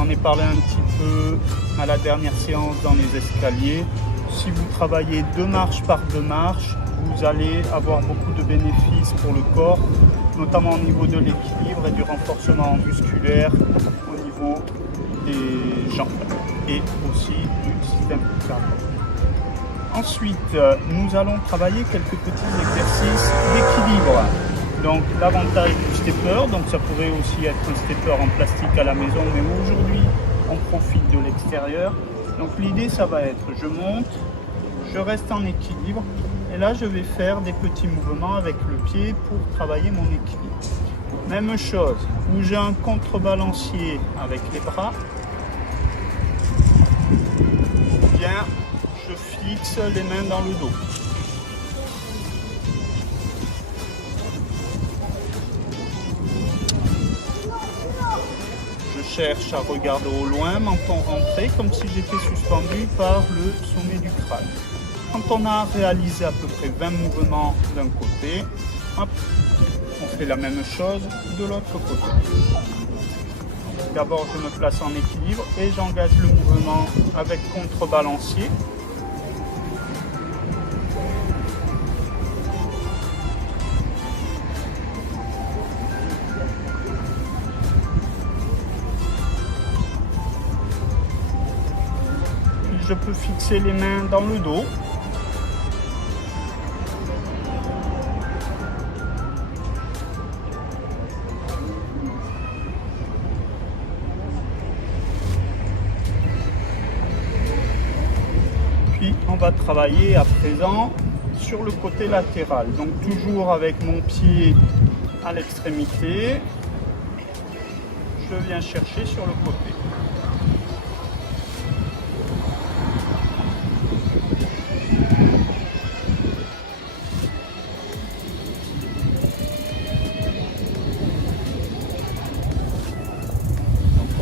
j'en ai parlé un petit peu à la dernière séance dans les escaliers. Si vous travaillez 2 marches par 2 marches, vous allez avoir beaucoup de bénéfices pour le corps, notamment au niveau de l'équilibre et du renforcement musculaire au niveau des jambes et aussi du système cardiaque. Ensuite, nous allons travailler quelques petits exercices d'équilibre. Donc l'avantage du stepper, donc ça pourrait aussi être un stepper en plastique à la maison, mais aujourd'hui on profite de l'extérieur. Donc l'idée ça va être, je monte, je reste en équilibre et là je vais faire des petits mouvements avec le pied pour travailler mon équilibre. Même chose, où j'ai un contrebalancier avec les bras, ou bien je fixe les mains dans le dos. Je cherche à regarder au loin, menton rentré, comme si j'étais suspendu par le sommet du crâne. Quand on a réalisé à peu près 20 mouvements d'un côté, hop, on fait la même chose de l'autre côté. D'abord, je me place en équilibre et j'engage le mouvement avec contrebalancier. Je peux fixer les mains dans le dos. Puis on va travailler à présent sur le côté latéral. Donc toujours avec mon pied à l'extrémité, je viens chercher sur le côté.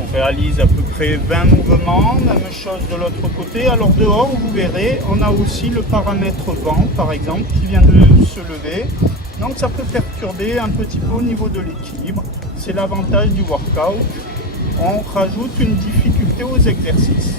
On réalise à peu près 20 mouvements, même chose de l'autre côté. Alors dehors, vous verrez, on a aussi le paramètre vent, par exemple, qui vient de se lever. Donc ça peut perturber un petit peu au niveau de l'équilibre. C'est l'avantage du workout. On rajoute une difficulté aux exercices.